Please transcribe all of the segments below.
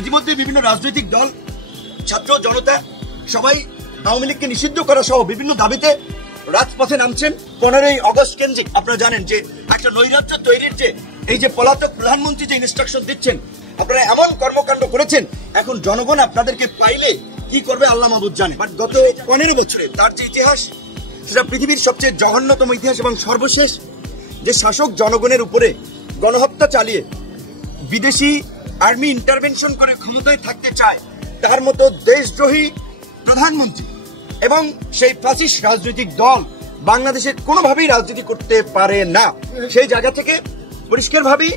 ইতিমধ্যে বিভিন্ন রাজনৈতিক দল, ছাত্র জনতা সবাই আওয়ামী লীগকে নিষিদ্ধ করা সহ বিভিন্ন দাবিতে রাজপথে নামছেন। 15ই আগস্ট কেন্দ্রিক আপনারা জানেন যে একটা নৈরাজ্য তৈরির যে এই যে পলাতক প্রধানমন্ত্রী যে ইনস্ট্রাকশন দিচ্ছেন, আপনারা এমন কর্মকাণ্ড করেছেন, এখন জনগণ আপনাদেরকে পাইলে কি করবে আল্লাহ মাহবুব জানে। বাট গত 15 বছরে তার যে ইতিহাস, সেটা পৃথিবীর সবচেয়ে জঘন্যতম ইতিহাস এবং সর্বশেষ যে শাসক জনগণের উপরে গণহত্যা চালিয়ে বিদেশি আর্মি ইন্টারভেনশন করে ক্ষমতায় থাকতে চায়, তার মতো দেশদ্রোহী প্রধানমন্ত্রী এবং সেই ফ্যাসিস্ট রাজনৈতিক দল বাংলাদেশের কোনোভাবেই রাজনীতি করতে পারে না। সেই জায়গা থেকে পরিষ্কারভাবেই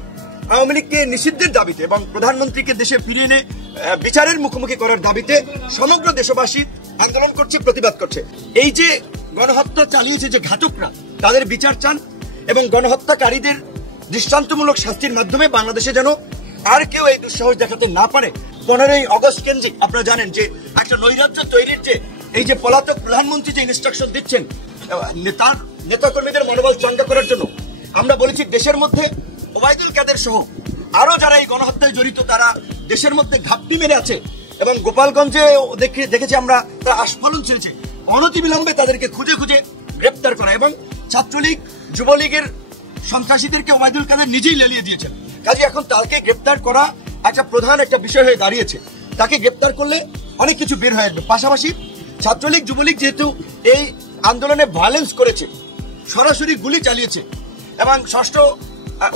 আওয়ামী লীগকে নিষিদ্ধের দাবিতে এবং প্রধানমন্ত্রীকে দেশে ফিরিয়ে এনে বিচারের মুখোমুখি করার দাবিতে সমগ্র দেশবাসী আন্দোলন করছে, প্রতিবাদ করছে। এই যে গণহত্যা চালিয়েছে যে ঘাতকরা, তাদের বিচার চান এবং গণহত্যাকারীদের দৃষ্টান্তমূলক শাস্তির মাধ্যমে বাংলাদেশে যেন আর কেউ এই দুঃসাহস দেখাতে না পারে। 15ই আগস্ট কেন্দ্রিক আপনারা জানেন যে একটা নৈরাজ্য তৈরির যে এই যে পলাতক প্রধানমন্ত্রী যে ইনস্ট্রাকশন দিচ্ছেন, তার নেতাকর্মীদের মনোবল চাঙ্গা করার জন্য আমরা বলেছি দেশের মধ্যে ওবায়দুল কাদের সহ আরো যারা এই গণহত্যায় জড়িত তারা দেশের মধ্যে ঘাপটি মেরে আছে এবং গোপালগঞ্জে দেখেছি আমরা তারা আস্ফালন ছেড়েছে। অনতিবিলম্বে তাদেরকে খুঁজে খুঁজে গ্রেপ্তার করা এবং ছাত্রলীগ যুবলীগের সন্ত্রাসীদেরকে ওবায়দুল কাদের নিজেই লেলিয়ে দিয়েছেন। কাজে এখন তাকে গ্রেপ্তার করা একটা প্রধান একটা বিষয় হয়ে দাঁড়িয়েছে। তাকে গ্রেপ্তার করলে অনেক কিছু বের হয়ে আসবে। পাশাপাশি ছাত্রলীগ যুবলীগ যেহেতু এই আন্দোলনে ভায়োলেন্স করেছে, সরাসরি গুলি চালিয়েছে এবং ষষ্ঠ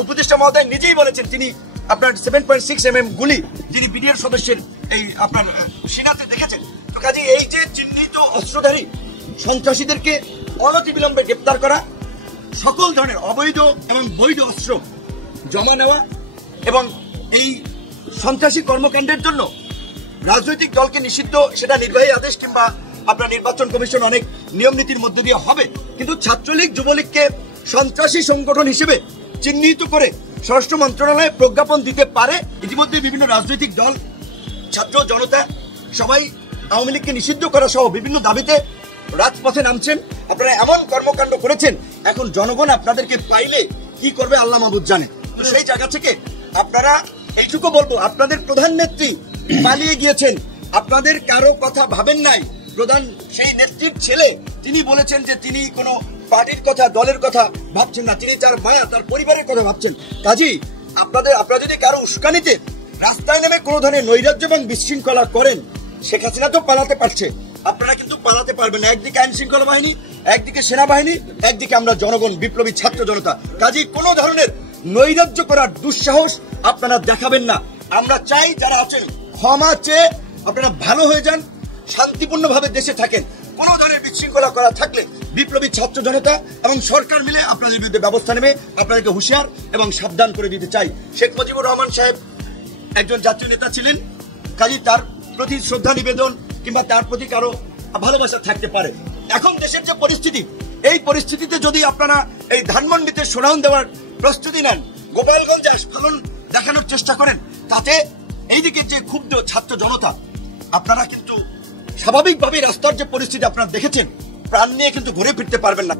উপদেষ্টা মহোদয় নিজেই বলেছেন তিনি আপনার 7.6 mm গুলি যিনি বিডিআর সদস্যের এই আপনার সিনাতে দেখেছেন। তো কাজে এই যে চিহ্নিত অস্ত্রধারী সন্ত্রাসীদেরকে অনতিবিলম্বে গ্রেপ্তার করা, সকল ধরনের অবৈধ এবং বৈধ অস্ত্র জমা নেওয়া এবং এই সন্ত্রাসী কর্মকাণ্ডের জন্য রাজনৈতিক দলকে নিষিদ্ধ, সেটা নির্বাহী আদেশ কিংবা আপনার নির্বাচন কমিশন অনেক নিয়ম নীতির মধ্যে দিয়ে হবে, কিন্তু ছাত্রলীগ যুবলীগকে সন্ত্রাসী সংগঠন হিসেবে চিহ্নিত করে স্বরাষ্ট্র মন্ত্রণালয়ে প্রজ্ঞাপন দিতে পারে। ইতিমধ্যে বিভিন্ন রাজনৈতিক দল, ছাত্র জনতা সবাই আওয়ামী লীগকে নিষিদ্ধ করা সহ বিভিন্ন দাবিতে রাজপথে নামছেন। আপনারা এমন কর্মকাণ্ড করেছেন, এখন জনগণ আপনাদেরকে পাইলে কি করবে আল্লাহ মাহবুব জানে। তো সেই জায়গা থেকে আপনারা এইটুকু বলবো, আপনাদের প্রধান নেত্রী পালিয়ে গিয়েছেন, আপনাদের কারো কথা ভাবেন নাই। প্রধান সেই নেত্রীর ছেলে তিনি বলেছেন যে তিনি কোনো পার্টির কথা দলের কথা ভাবছেন না, তিনি তার মায়া তার পরিবারের কথা ভাবছেন। কাজেই আপনারা যদি কারো উস্কানিতে রাস্তায় নেমে কোনো ধরনের নৈরাজ্য এবং বিশৃঙ্খলা করেন, শেখ হাসিনা তো পালাতে পারছে, আপনারা কিন্তু পালাতে পারবেন না। একদিকে আইন শৃঙ্খলা বাহিনী, একদিকে সেনাবাহিনী, একদিকে আমরা জনগণ, বিপ্লবী ছাত্র জনতা। কাজেই কোনো ধরনের নৈরাজ্য করার দুঃসাহস আপনারা দেখাবেন না। আমরা চাই যারা আছেন ক্ষমা চেয়ে আপনারা ভালো হয়ে যান, শান্তিপূর্ণভাবে দেশে থাকেন। কোনো ধরনের বিশৃঙ্খলা করা থাকলে বিপ্লবী ছাত্র জনতা এবং সরকার মিলে আপনাদের বিরুদ্ধে ব্যবস্থা নেবে। আপনাদেরকে হুঁশিয়ার এবং সাবধান করে দিতে চাই। শেখ মুজিবুর রহমান সাহেব একজন জাতীয় নেতা ছিলেন, কাজেই তার প্রতি শ্রদ্ধা নিবেদন কিংবা তার প্রতি কারো ভালোবাসা থাকতে পারে। এখন দেশের যে পরিস্থিতি, এই পরিস্থিতিতে যদি আপনারা এই ধানমন্ডিতে শোডাউন দেওয়ার প্রস্তুতি নেন, গোপালগঞ্জে আস্ফালন দেখানোর চেষ্টা করেন, তাতে এইদিকে যে ক্ষুব্ধ ছাত্র জনতা, আপনারা কিন্তু স্বাভাবিকভাবেই রাস্তার যে পরিস্থিতি আপনারা দেখেছেন, প্রাণ নিয়ে কিন্তু ঘুরে ফিরতে পারবেন না।